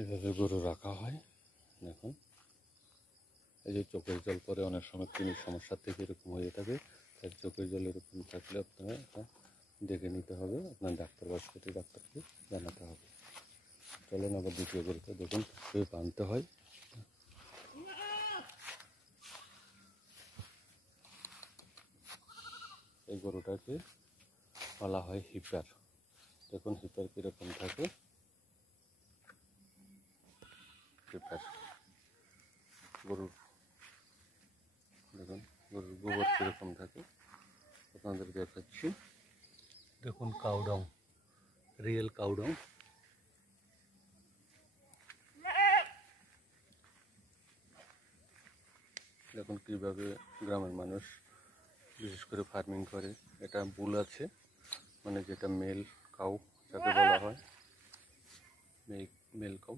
এভাবে গরু রাখা হয়। দেখুন, এই যে চোখের জল পরে অনেক সময় কৃমির সমস্যা থেকে এরকম হয়ে থাকে। তাই চোখের জল এরকম থাকলে আপনারা এটা দেখে নিতে হবে, আপনার ডাক্তার বা স্কুটি ডাক্তারকে জানাতে হবে। চলেন আবার দ্বিতীয় গরুতে দেখুন কীভাবে বাঁধতে হয়। এই গরুটাকে বলা হয় হিপার। দেখুন হিপার কীরকম থাকে। হিপার গরুর দেখুন, গরুর গোবর কীরকম থাকে আপনাদের দেখাচ্ছি। দেখুন কাউডং, রিয়েল কাউডং। দেখুন কীভাবে গ্রামের মানুষ বিশেষ করে ফার্মিং করে। এটা বুল আছে, মানে যেটা মেল কাউ যাকে বলা হয়, মেল কাউ।